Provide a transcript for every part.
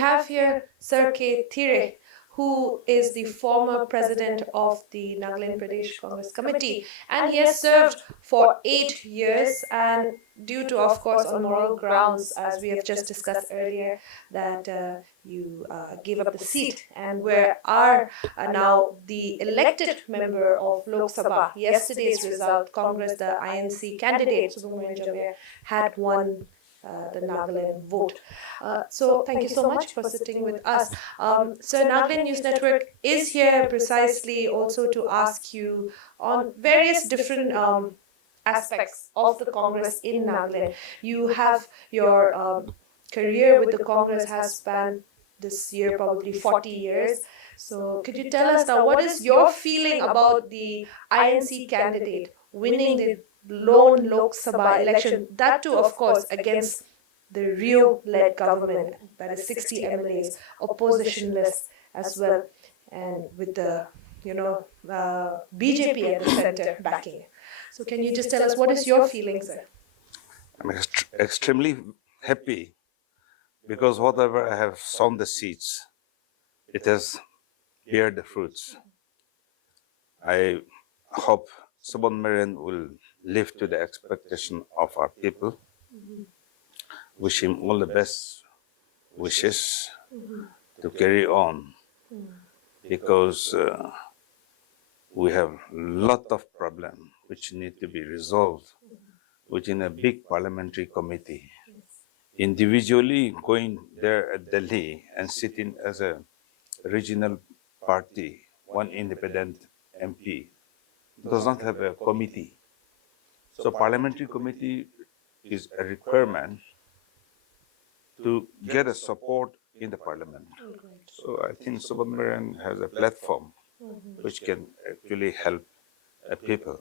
have here Sir K. Therie, who is the former president of the Nagaland Pradesh Congress Committee, and he has served for 8 years, and due to, of course, on moral grounds, as we have just discussed earlier, that you gave up the seat and are now the elected member of Lok Sabha. Yesterday's result, Congress, the INC candidate, Subramanian Javier, had won the Nagaland vote. So thank you so much for sitting with us. So Nagaland News Network is here precisely also to ask you on various different aspects of the Congress in Nagaland. You have your career with the Congress has spanned this year probably 40 years. So could you tell us now, what is your feeling about the INC candidate winning the lone Lok Sabha election, that too, of course, against the Rio-led government, that is 60 MLAs, oppositionless as well, and with the, BJP at the center backing. So can you just tell us, what is your feeling, sir? I'm extremely happy because whatever I have sown the seeds, it has bear the fruits. I hope Subramanian will live to the expectation of our people. Wish him all the best wishes to carry on, because we have a lot of problems which need to be resolved within a big parliamentary committee. Individually going there at Delhi and sitting as a regional party, one independent MP, does not have a committee. So parliamentary committee is a requirement to get a support in the parliament. So I think Subramanian has a platform which can actually help people.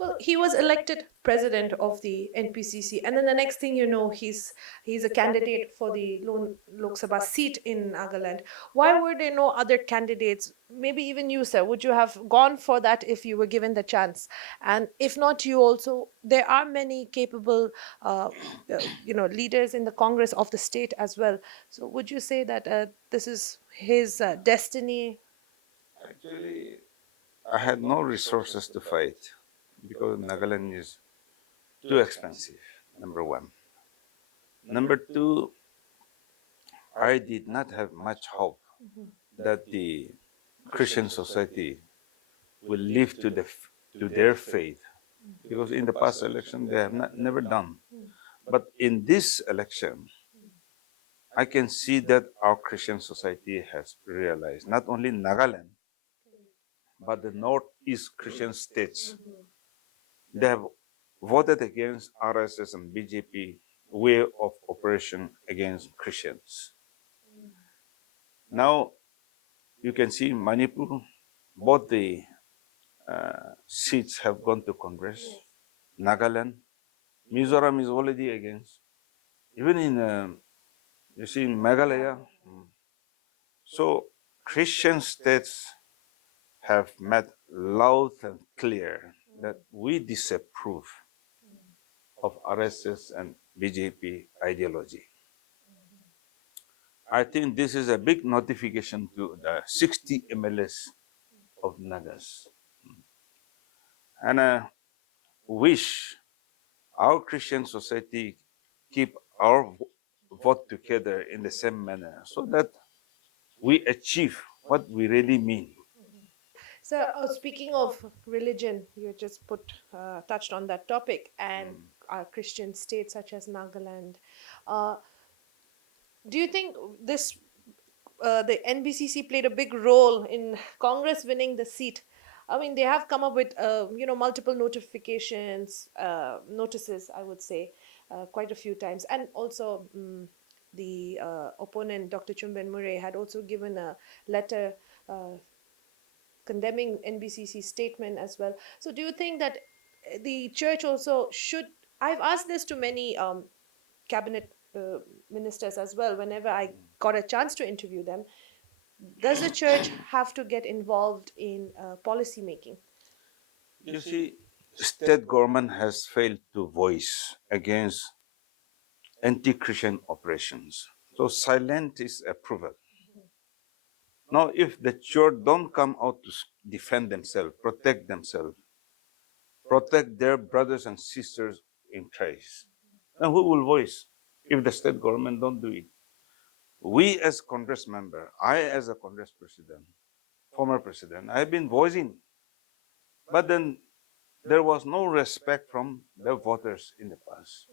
Well, he was elected president of the Npcc, and then the next thing you know, he's a candidate for the Lok Sabha seat in Nagaland. Why were there no other candidates? Maybe even you, sir. Would you have gone for that if you were given the chance? And if not, you also, there are many capable, leaders in the Congress of the state as well. So would you say that this is his destiny? Actually, I had no resources to fight because Nagaland is too expensive, number one. Number two, I did not have much hope that the Christian society will live to their faith, because in the past election they have never done. But in this election, I can see that our Christian society has realized, not only Nagaland, but the Northeast Christian states, they have voted against RSS and BJP way of operation against Christians. Now, you can see Manipur, both the seats have gone to Congress. Nagaland, Mizoram is already against. Even in, you see, in Meghalaya. So, Christian states have made loud and clear that we disapprove of RSS and BJP ideology. I think this is a big notification to the 60 MLAs of Nagas. And I wish our Christian society keep our vote together in the same manner so that we achieve what we really mean. So, speaking of religion, you just touched on that topic, and our Christian states such as Nagaland. Do you think the NBCC played a big role in Congress winning the seat? I mean, they have come up with multiple notices, I would say, quite a few times, and also the opponent, Dr. Chumben Murray, had also given a letter condemning NBCC statement as well. So do you think that the church also should, I've asked this to many cabinet ministers as well, whenever I got a chance to interview them, does the church have to get involved in policy making? You see, state government has failed to voice against anti-Christian operations. So silent is approval. Now, if the church don't come out to defend themselves, protect their brothers and sisters in Christ, then who will voice if the state government don't do it? We as Congress member, I as a Congress president, former president, I've been voicing, but then there was no respect from the voters in the past.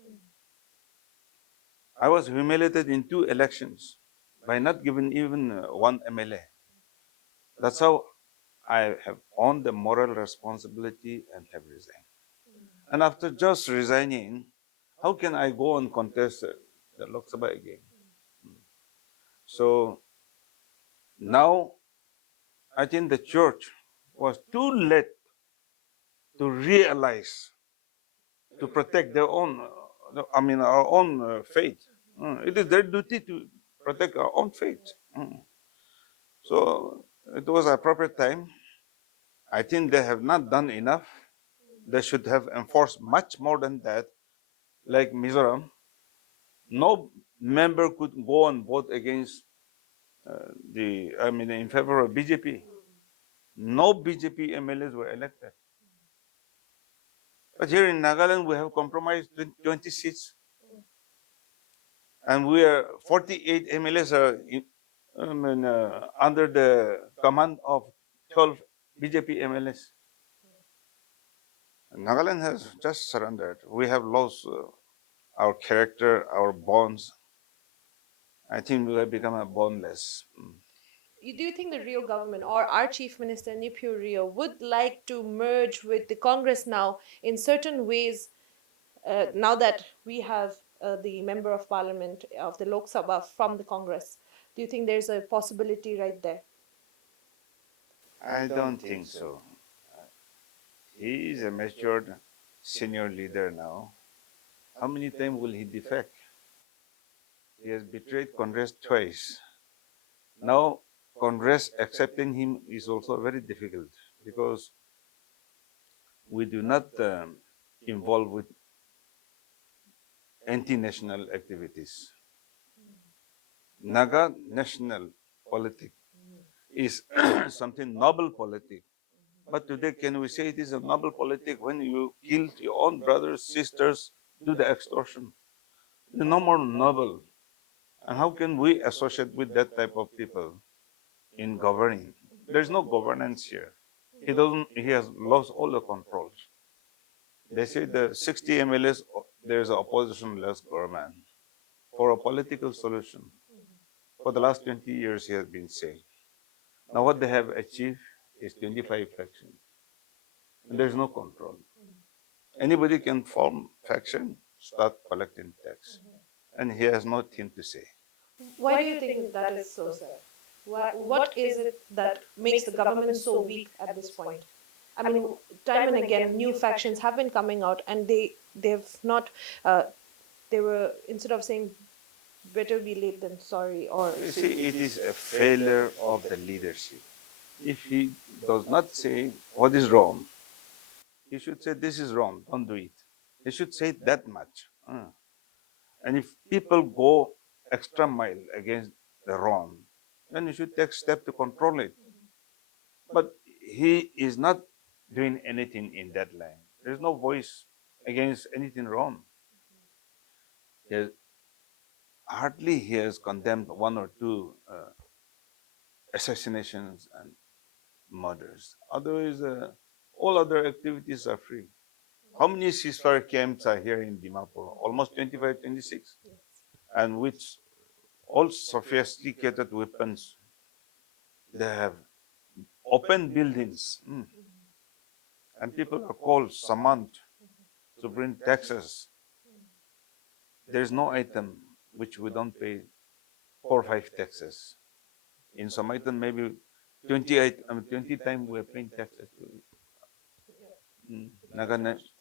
I was humiliated in 2 elections by not giving even one MLA. That's how I have owned the moral responsibility and have resigned. And after just resigning, how can I go and contest the Lok Sabha again? So now I think the church was too late to realize to protect their own, our own faith. It is their duty to protect our own faith. So it was appropriate time. I think they have not done enough. They should have enforced much more than that. Like Mizoram, no member could go and vote against in favor of BJP. No BJP MLAs were elected. But here in Nagaland, we have compromised 20 seats. And we are 48 MLAs are under the command of 12 BJP MLAs. Nagaland has just surrendered. We have lost our character, our bonds. I think we have become a boneless. Do you think the Rio government or our Chief Minister Nipio Rio would like to merge with the Congress now in certain ways, now that we have the Member of Parliament of the Lok Sabha from the Congress? Do you think there's a possibility right there? I don't think so. He is a matured senior leader now. How many times will he defect? He has betrayed Congress twice. Now, Congress accepting him is also very difficult because we do not involve with anti-national activities. Naga national politics is something noble politics. But today, can we say it is a noble politics when you kill your own brothers, sisters, do the extortion? It's no more noble. And how can we associate with that type of people in governing? There's no governance here. He has lost all the controls. They say the 60 MLAs, there's an opposition-less government for a political solution. For the last 20 years, he has been saying. Now what they have achieved is 25 factions. And there's no control. Anybody can form faction, start collecting tax. And he has nothing to say. Why do you think that is so, sir? What is it that makes the government so weak at this point? I mean, time and again, new factions have been coming out, and they've not. They were, instead of saying better be late than sorry, or You see, it is a failure of the leadership. If he does not say what is wrong, he should say this is wrong, don't do it. He should say that much. And if people go extra mile against the wrong, then you should take step to control it. But he is not doing anything in that line. There's no voice against anything wrong. Hardly he has condemned one or two assassinations and murders. Otherwise, all other activities are free. How many ceasefire camps are here in Dimapur? Almost 25, 26. And with all sophisticated weapons, they have open buildings. And people are called, summoned to bring taxes. There is no item which we don't pay 4 or 5 taxes. In some item, maybe 20 times we are paying taxes to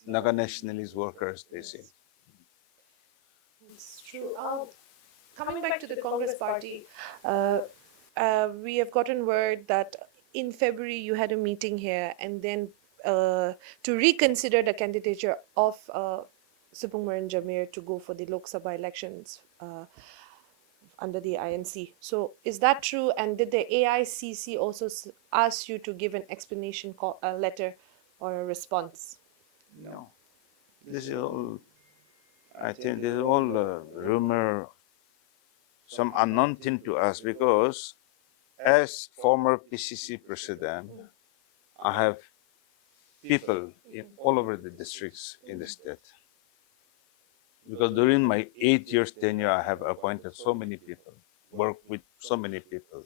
Naga nationalist workers, they say. it's true. Coming back to the Congress party, we have gotten word that in February you had a meeting here, and then to reconsider the candidature of Supungmaran Jamir to go for the Lok Sabha elections under the INC. So is that true? And did the AICC also ask you to give an explanation letter or a response? No, this is all. I think this is all rumor, some unknown thing to us, because as former PCC president, I have people in all over the districts in the state. Because during my 8 years tenure, I have appointed so many people, worked with so many people.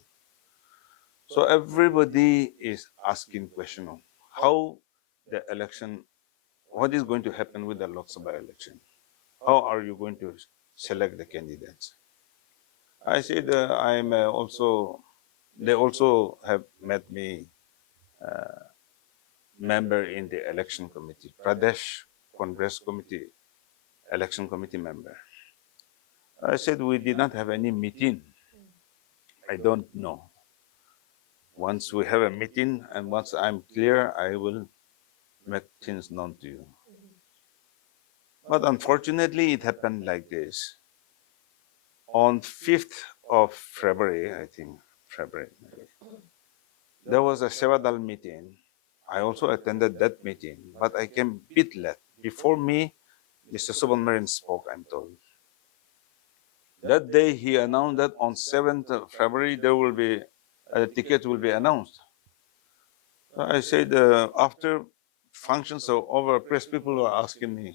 So everybody is asking question on how the election, what is going to happen with the Lok Sabha election? How are you going to select the candidates? I said I'm also, they also have met me member in the election committee, Pradesh Congress Committee, election committee member. I said we did not have any meeting. I don't know. Once we have a meeting and once I'm clear, I will make things known to you. But unfortunately, it happened like this. On 5th of February, I think, February, there was a Sevadal meeting. I also attended that meeting, but I came a bit late. Before me, Mr. Subramanian spoke, I'm told. That day, he announced that on 7th of February, there will be, a ticket will be announced. I said, after functions are over, press people were asking me,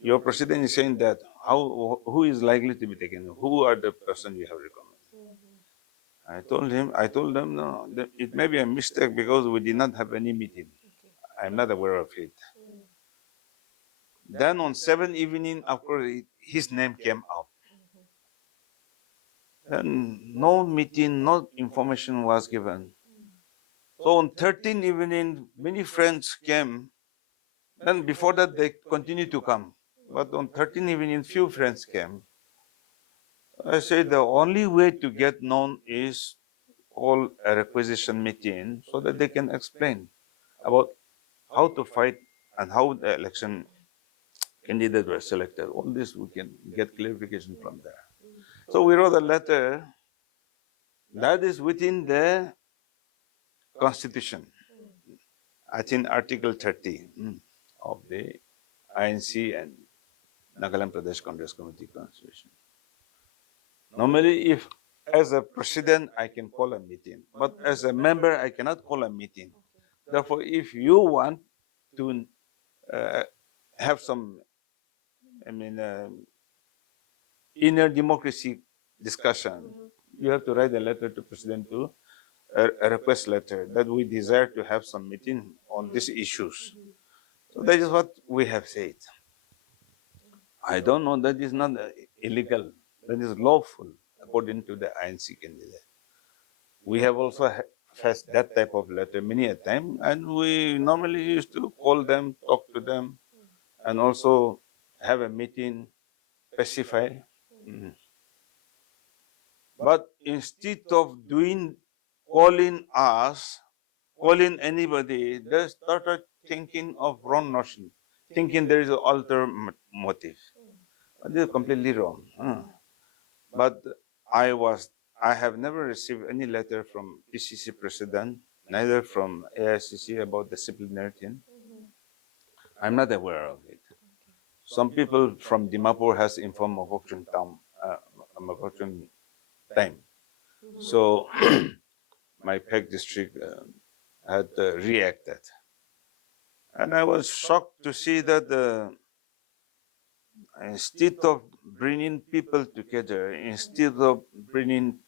your president is saying that, who is likely to be taken? Who are the person you have recommended? I told them, no, it may be a mistake because we did not have any meeting. I'm not aware of it. Then on 7th evening, of course, his name came up. And no meeting, no information was given. So on 13th evening, many friends came. Then before that, they continued to come. But on 13th evening, few friends came. I said the only way to get known is call a requisition meeting so that they can explain about how to fight and how the election candidates were selected. All this we can get clarification from there. So we wrote a letter that is within the Constitution. I think Article 30 of the INC and Nagaland Pradesh Congress Committee Constitution. Normally, if as a president, I can call a meeting, but as a member, I cannot call a meeting. Therefore, if you want to have some, I mean, inner democracy discussion, you have to write a letter to President to a request letter that we desire to have some meeting on these issues. So that is what we have said. I don't know, that is not illegal, that is lawful according to the INC candidate. We have also faced that type of letter many a time, and we normally used to call them, talk to them, and also have a meeting, specify. But instead of calling us, calling anybody, they started thinking of wrong notion, thinking there is an ulterior motive. This is completely wrong. But I have never received any letter from PCC president, neither from AICC about disciplinary thing. I'm not aware of it. Some people from Dimapur has informed Mokokchung time. So my PEC district had reacted. And I was shocked to see that instead of bringing people together, instead of bringing,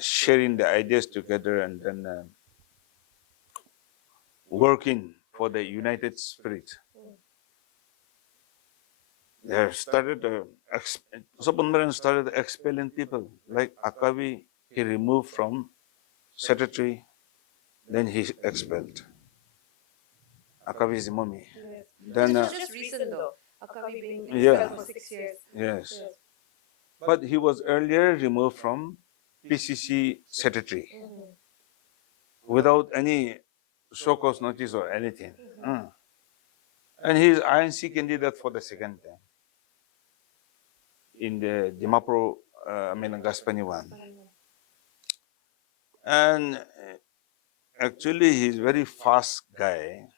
sharing the ideas together and then working for the united spirit, they started, Subramanian started expelling people. Like Akavi, he removed from secretary, then he expelled. Akavi is mommy. Yes. Then, This was just recent though. Akavi being yeah. expelled for 6 years. Yes. But he was earlier removed from PCC secretary without any show cause notice or anything. And he is INC candidate for the second time in the Dimapur Gaspani one. And actually, he's very fast guy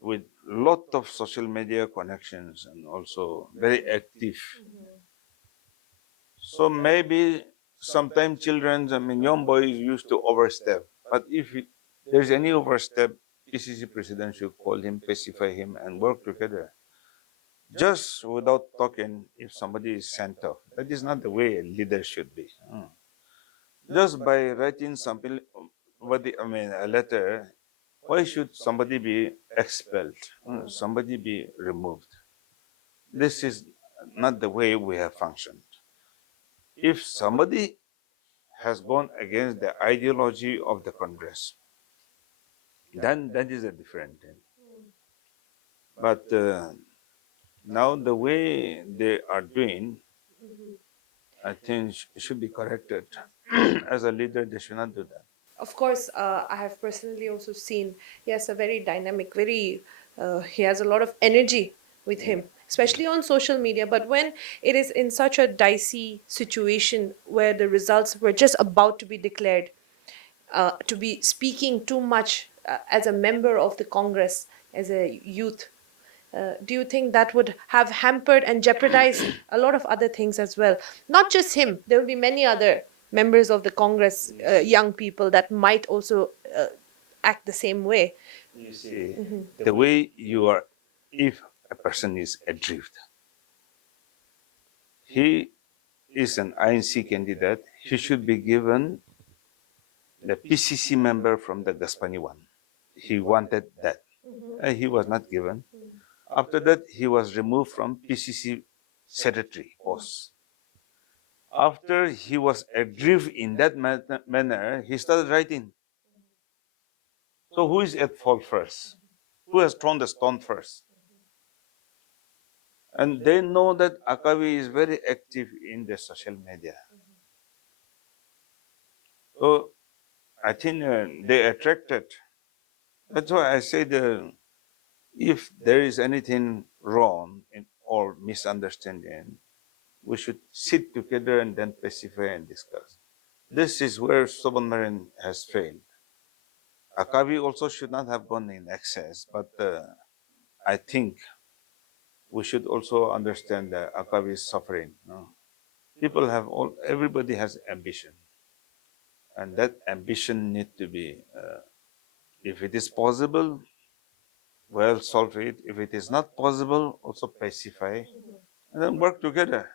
with lot of social media connections and also very active. So maybe sometimes children, young boys used to overstep. But if there's any overstep, PCC president should call him, pacify him, and work together. Just without talking, if somebody is sent off, that is not the way a leader should be. Just by writing something, a letter, why should somebody be expelled? Somebody be removed? This is not the way we have functioned. If somebody has gone against the ideology of the Congress, then that is a different thing. But now the way they are doing, I think should be corrected. As a leader, they should not do that. Of course, I have personally also seen he has a very dynamic, he has a lot of energy with him, especially on social media. But when it is in such a dicey situation where the results were just about to be declared, to be speaking too much as a member of the Congress, as a youth, do you think that would have hampered and jeopardized a lot of other things as well? Not just him, there will be many other members of the Congress, young people that might also act the same way. You see, the way you are, if a person is adrift, he is an INC candidate, he should be given the PCC member from the Gaspani one. He wanted that. And he was not given. After that, he was removed from PCC secretary post. After he was adrift in that manner, he started writing. So who is at fault first? Who has thrown the stone first? And they know that Akavi is very active in the social media. So I think they attracted. That's why I said if there is anything wrong or misunderstanding, we should sit together and then pacify and discuss. This is where Submarine has failed. Akavi also should not have gone in excess, but I think we should also understand that Akavi is suffering. No? Everybody has ambition. And that ambition need to be, if it is possible, well, solve it. If it is not possible, also pacify, and then work together.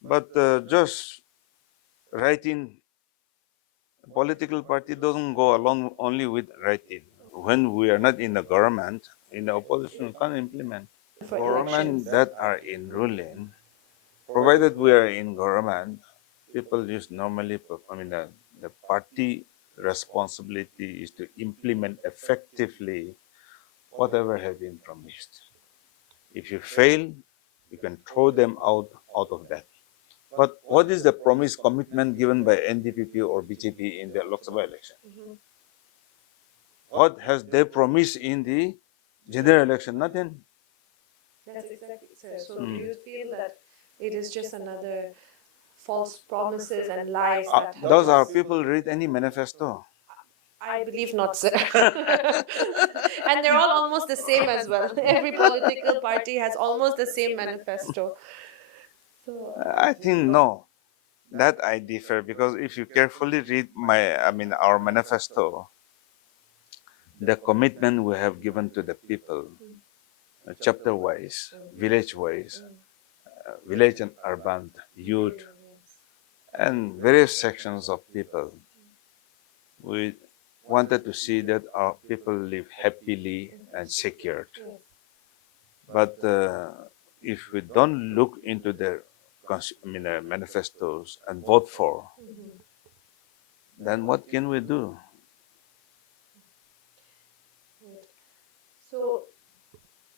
But just writing, political party doesn't go along only with writing. When we are not in the government, in the opposition, we can't implement. For Government elections. that are in ruling, provided we are in government, people just normally, the party responsibility is to implement effectively whatever has been promised. If you fail, you can throw them out of that. But what is the promise commitment given by NDPP or BJP in the Lok Sabha election? What has they promised in the general election? Nothing. That's exactly, sir. So do you feel that it is just another false promises and lies that have Those are just... people read any manifesto. I believe not, sir. And they're all almost the same as well. Every political party has almost the same manifesto. So, I think no. That I differ because if you carefully read our manifesto, the commitment we have given to the people, chapter wise, village wise, village and urban, youth, and various sections of people, we wanted to see that our people live happily and secured. But if we don't look into their manifestos and vote for, then what can we do? so,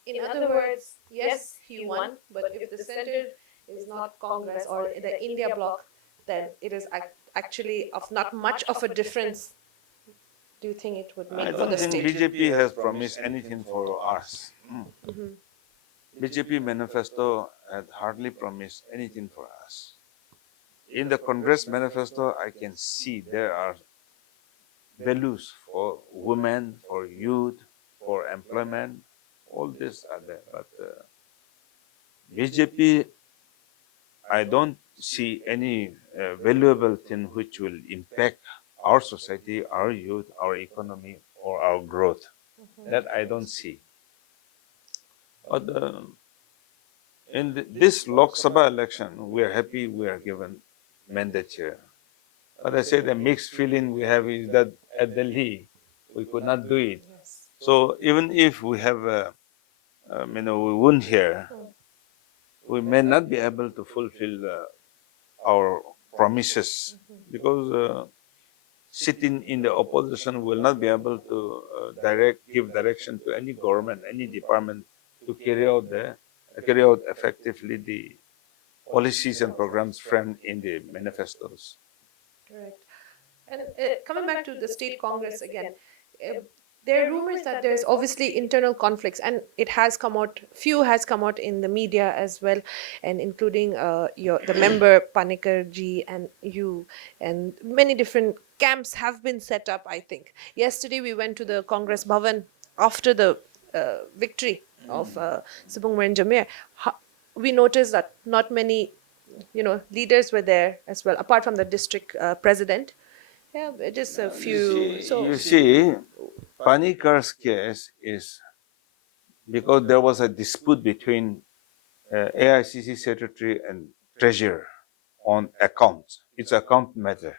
in other words, yes, he won, but if the center is not Congress or the India bloc, then it is actually of not much of a difference. Do you think it would I make for don't the think state? BJP has promised anything for us. BJP manifesto had hardly promised anything for us. in the Congress manifesto, I can see there are values for women, for youth, for employment. All this are there. But BJP, I don't see any valuable thing which will impact our society, our youth, our economy, or our growth. That I don't see. But in this Lok Sabha election, we are happy we are given mandate here. But I say the mixed feeling we have is that at Delhi, we could not do it. So even if we have, we won here, we may not be able to fulfill our promises because sitting in the opposition will not be able to give direction to any government, any department to carry out effectively the policies and programs framed in the manifestos. Correct. And coming back to the state congress again, uh, there are rumors that there's obviously internal conflicts, and it has come out, few has come out in the media as well, and including the member Panikar ji and you, and many different camps have been set up. I think yesterday we went to the Congress Bhavan after the victory of Subramanian Jamir. We noticed that not many leaders were there as well, apart from the district president. Yeah, just a few. You see, Panikar's case is because there was a dispute between AICC secretary and treasurer on accounts. It's account matter.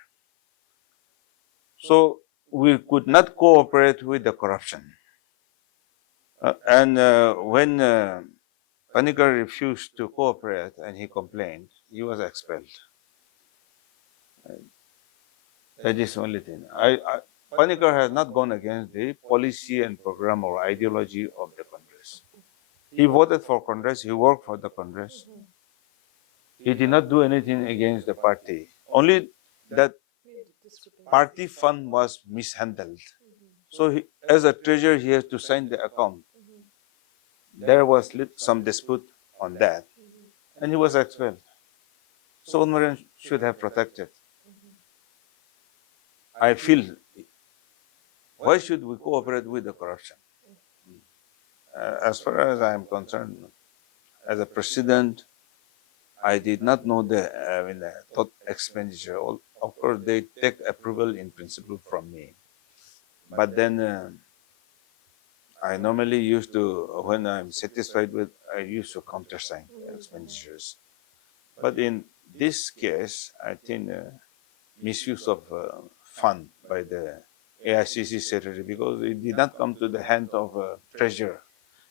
So we could not cooperate with the corruption. And when Panikar refused to cooperate and he complained, he was expelled. That is the only thing. Panikar has not gone against the policy and program or ideology of the Congress. He voted for Congress, he worked for the Congress. He did not do anything against the party. Only that party fund was mishandled. So as a treasurer, he has to sign the account. There was some dispute on that, and he was expelled. So Unmaran should have protected. I feel, why should we cooperate with the corruption? As far as I am concerned, as a president, I did not know the thought expenditure. Of course, they take approval in principle from me. But then I normally used to, when I'm satisfied with, I used to countersign expenditures. But in this case, I think misuse of fund by the AICC secretary, because it did not come to the hand of a treasurer.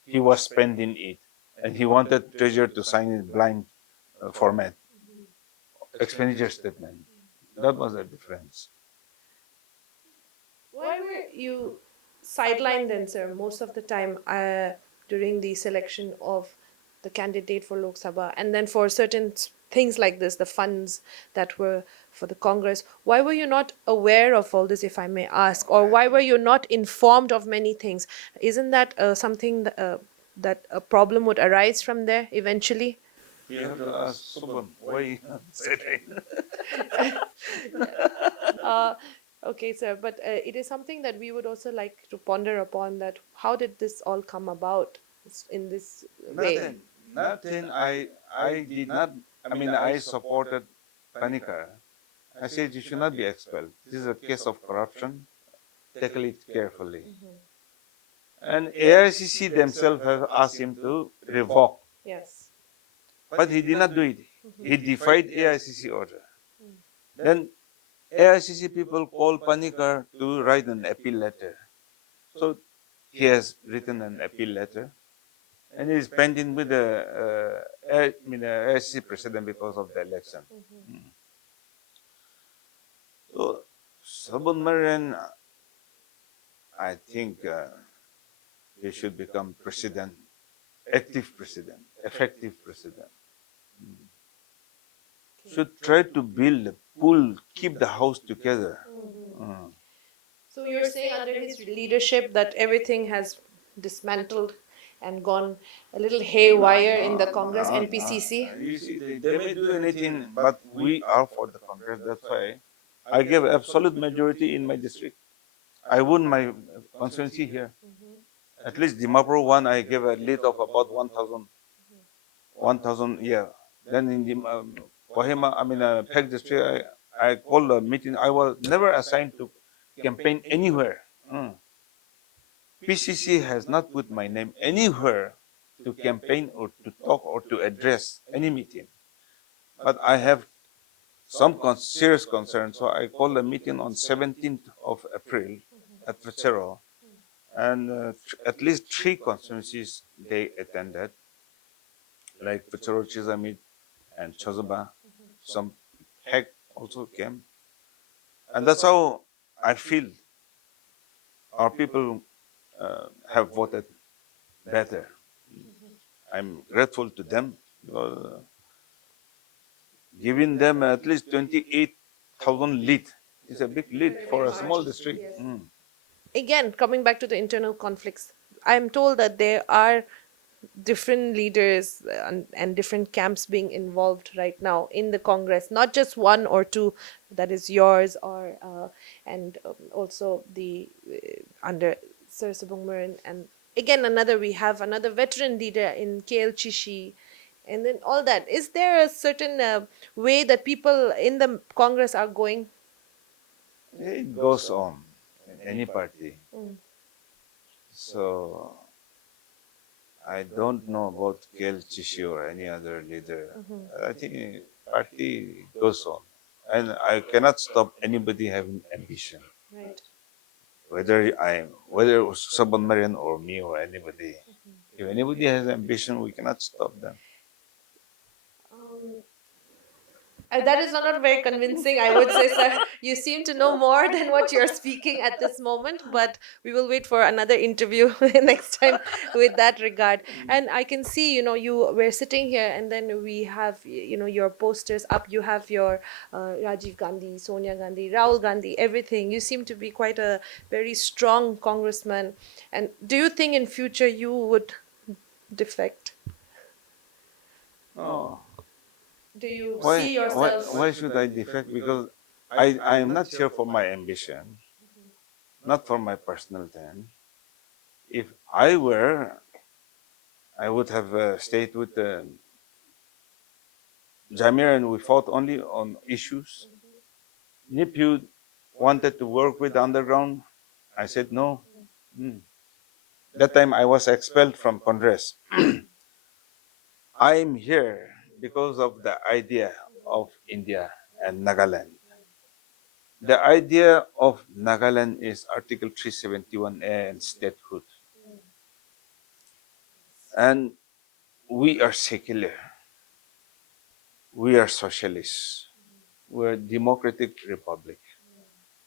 He was spending it, and he wanted treasurer to sign in blind format, expenditure statement. That was the difference. Why were you sidelined then, sir, most of the time during the selection of the candidate for Lok Sabha, and then for certain things like this, the funds that were for the Congress? Why were you not aware of all this, if I may ask, or why were you not informed of many things? Isn't that something that a problem would arise from there eventually? You have to ask Subhan why he said Okay, sir, but it is something that we would also like to ponder upon, that how did this all come about in this way? Nothing. I did not. I supported Panikar. I said you should not be expelled. This is a case of corruption. Tackle it carefully. And AICC themselves have asked him to revoke, Yes. but he did not do it. He defied AICC order. Then AICC people called Panikar to write an appeal letter. So he has written an appeal letter, and he is pending with the AICC president because of the election. So Subramanian, I think he should become president, active president, effective president. Should try to build, pull, keep the house together. So you're saying under his leadership that everything has dismantled, and gone a little haywire in the Congress Npcc? You see, they may do anything, but we are for the Congress. That's why I gave absolute majority in my district. I won my constituency here. At least Dimapur one, I gave a lead of about 1,000. 1,000, yeah. Then in the Kohima, Peg district, I called a meeting. I was never assigned to campaign anywhere. PCC has not put my name anywhere to campaign or to talk or to address any meeting. But I have some serious concern, so I called a meeting on 17th of April at Pachero, and at least 3 constituencies they attended, like Pachero, Chizamit, and Chozaba. Some heck also came, and that's how I feel our people have voted better. I'm grateful to them because giving them at least 28,000 lead is a big lead for a small district. Yes. Again, coming back to the internal conflicts, I'm told that there are different leaders and different camps being involved right now in the Congress, not just one or two, that is yours, or and also the under Sir Subungmaran, and again we have another veteran leader in KL Chishi, and then all that. Is there a certain way that people in the Congress are going? It goes on in any party. So I don't know about Kel Chishi or any other leader. I think party goes on. And I cannot stop anybody having ambition. Right. Whether it was Sabon Marian or me or anybody. If anybody has ambition, we cannot stop them. That is not very convincing, I would say, sir. You seem to know more than what you're speaking at this moment, but we will wait for another interview next time with that regard. And I can see, you were sitting here, and then we have, your posters up. You have your Rajiv Gandhi, Sonia Gandhi, Rahul Gandhi, everything. You seem to be quite a very strong congressman. And do you think in future you would defect? Oh. Do you Why, see yourself? why should I defect? Because I am not here for my ambition, not for my personal thing. If I were, I would have stayed with Jamir and we fought only on issues. Nipyu wanted to work with the underground. I said no. That time I was expelled from Congress. I'm here because of the idea of India and Nagaland. The idea of Nagaland is Article 371A and statehood. And we are secular. We are socialists. We're a democratic republic.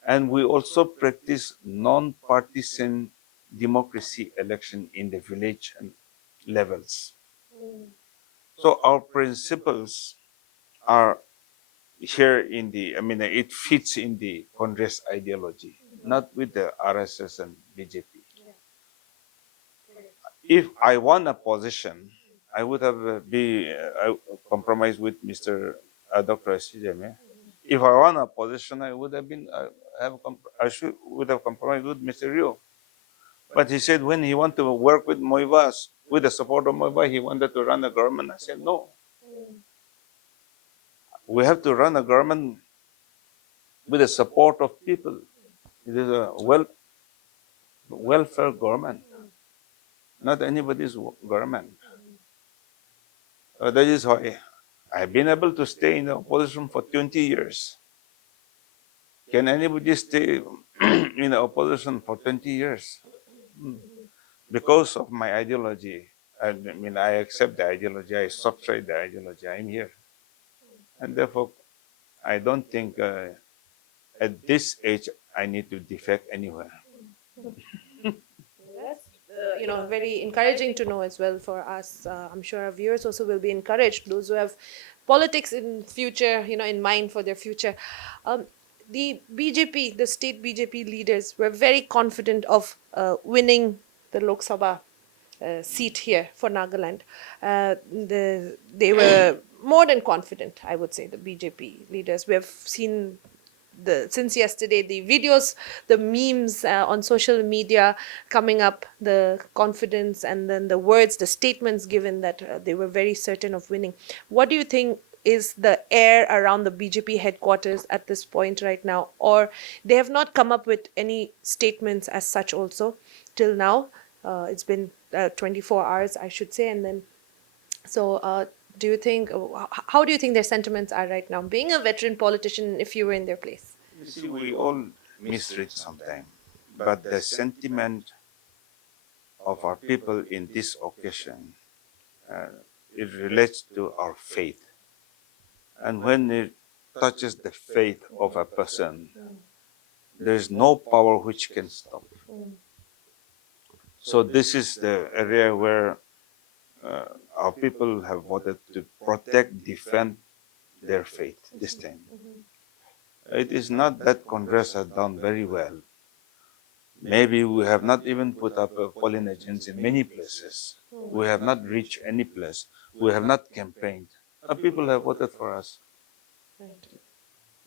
And we also practice non-partisan democracy election in the village and levels. So our principles are here in it fits in the Congress ideology, not with the RSS and BJP. If I won a position, I would have compromised with Mr. Dr. SCJM. If I won a position, I would have been would have compromised with Mr. Rio. But he said when he wanted to work with Moiva, with the support of Moiva, he wanted to run a government. I said no. We have to run a government with the support of people. It is a welfare government, not anybody's government. So that is why I've been able to stay in the opposition for 20 years. Can anybody stay in the opposition for 20 years? Because of my ideology. I accept the ideology, I subscribe the ideology, I'm here. And therefore, I don't think at this age I need to defect anywhere. That's very encouraging to know as well for us. I'm sure our viewers also will be encouraged, those who have politics in future, in mind for their future. The BJP, the state BJP leaders were very confident of winning the Lok Sabha seat here for Nagaland. They were more than confident, I would say, the BJP leaders. We have seen since yesterday the videos, the memes on social media coming up, the confidence and then the words, the statements given that they were very certain of winning. What do you think is the air around the BJP headquarters at this point right now? Or they have not come up with any statements as such also till now? It's been 24 hours, I should say, and then so do you think, how do you think their sentiments are right now? Being a veteran politician, if you were in their place. You see, we all misread sometimes, but the sentiment of our people in this occasion, uh, it relates to our faith. And when it touches the faith of a person, there is no power which can stop. So this is the area where our people have voted to protect, defend their faith this time. It is not that Congress has done very well. Maybe we have not even put up polling agents in many places. We have not reached any place. We have not campaigned. Our people have voted for us.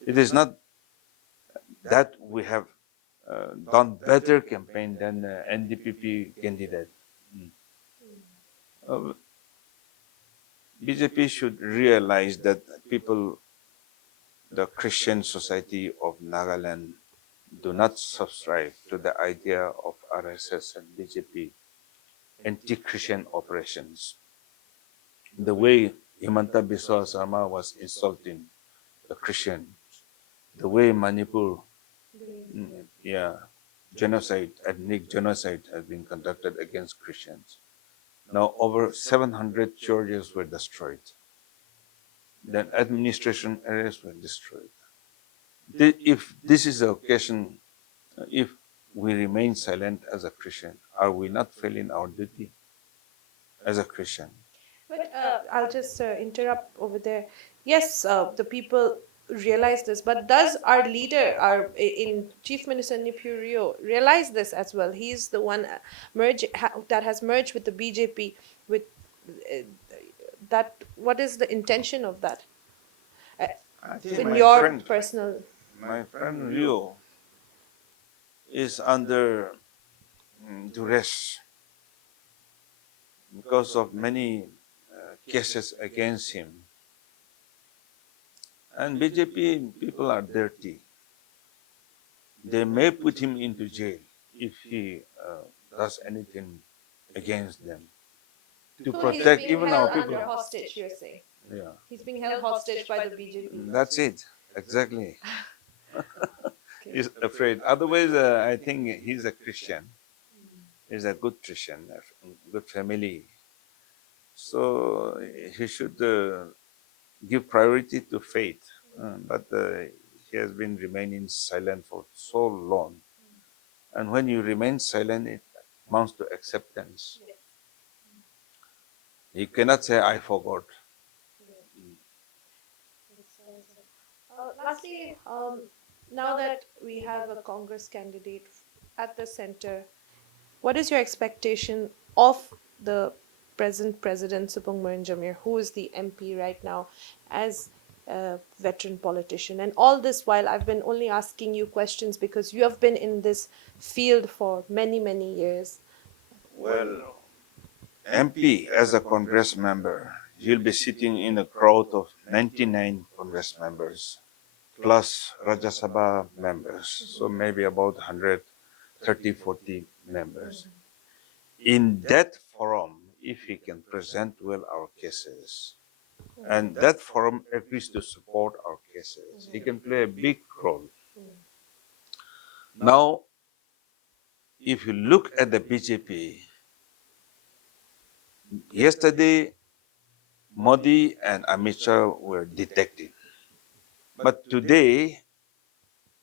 It is not that we have done better campaign than NDPP candidate. Uh, BJP should realize that people, the Christian society of Nagaland, do not subscribe to the idea of RSS and BJP anti-Christian operations. The way Himanta Biswa Sarma was insulting the Christian, the way Manipur, genocide, ethnic genocide has been conducted against Christians. Now over 700 churches were destroyed. Then administration areas were destroyed. If this is the occasion, if we remain silent as a Christian, are we not failing our duty as a Christian? But I'll just interrupt over there. Yes, the people realize this, but does our leader, in Chief Minister Nipurio, realize this as well? He's the one that has merged with the BJP. With that, what is the intention of that? I think In my your friend, personal. my friend Rio is under duress because of many cases against him. And BJP people are dirty. They may put him into jail if he does anything against them to So protect he's being even held our people. under hostage, you're saying? Yeah, He's being held hostage by the BJP. that's it. Exactly. Okay. He's afraid. Otherwise, I think he's a Christian. He's a good Christian, a good family. So he should give priority to faith. But he has been remaining silent for so long. And when you remain silent, it amounts to acceptance. He cannot say, I forgot. Lastly, now that we have a Congress candidate at the center, what is your expectation of the present President Supung Marin Jamir, who is the MP right now, as a veteran politician? And all this while I've been only asking you questions because you have been in this field for many, many years. Well, MP as a Congress member, you'll be sitting in a crowd of 99 Congress members plus Rajya Sabha members, so maybe about 130, 40 members. In that forum, if he can present well our cases, and that forum agrees to support our cases, he can play a big role. Now, if you look at the BJP, yesterday Modi and Amit Shah were detected. But today,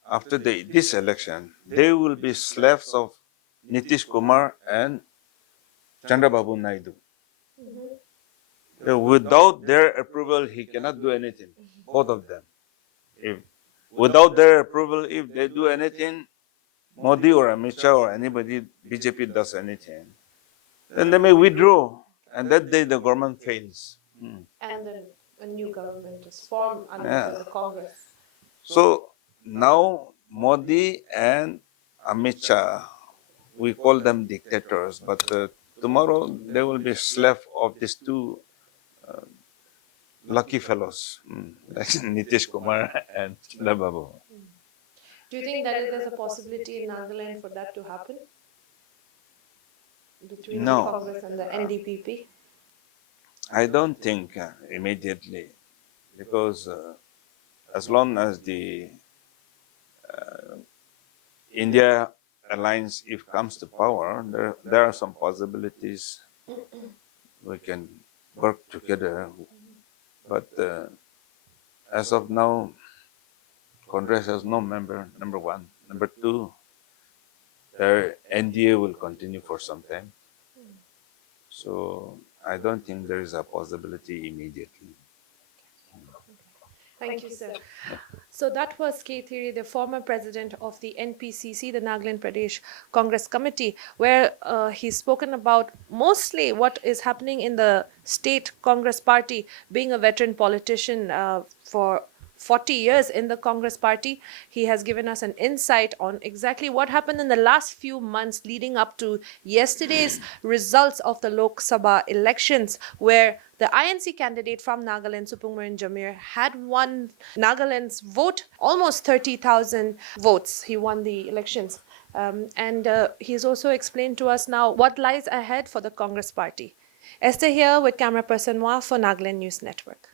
after this election, they will be slaves of Nitish Kumar and Chandrababu Naidu. Without their approval, he cannot do anything, both of them. Without their approval, if they do anything, Modi or Amit Shah or anybody, BJP does anything, And they may withdraw, and that day the government fails. And then a new government is formed under Yeah. the Congress. So now Modi and Amit Shah, we call them dictators, but tomorrow they will be slave of these two lucky fellows, like Nitish Kumar and Chandrababu. Do you think that there's a possibility in Nagaland for that to happen? Between the No, Congress and the NDPP? I don't think immediately, because as long as the India alliance, if comes to power, there are some possibilities we can work together. But as of now, Congress has no member, number one. Number two, their NDA will continue for some time. So I don't think there is a possibility immediately. Thank you, sir. So that was Therie, the former president of the Npcc, the Nagaland Pradesh Congress Committee, where he's spoken about mostly what is happening in the state Congress party, being a veteran politician for 40 years in the Congress party. He has given us an insight on exactly what happened in the last few months leading up to yesterday's results of the Lok Sabha elections, where the INC candidate from Nagaland, Supungmarin Jamir, had won Nagaland's vote, almost 30,000 votes. He won the elections. And he's also explained to us now what lies ahead for the Congress party. Esther here with camera person Wa for Nagaland News Network.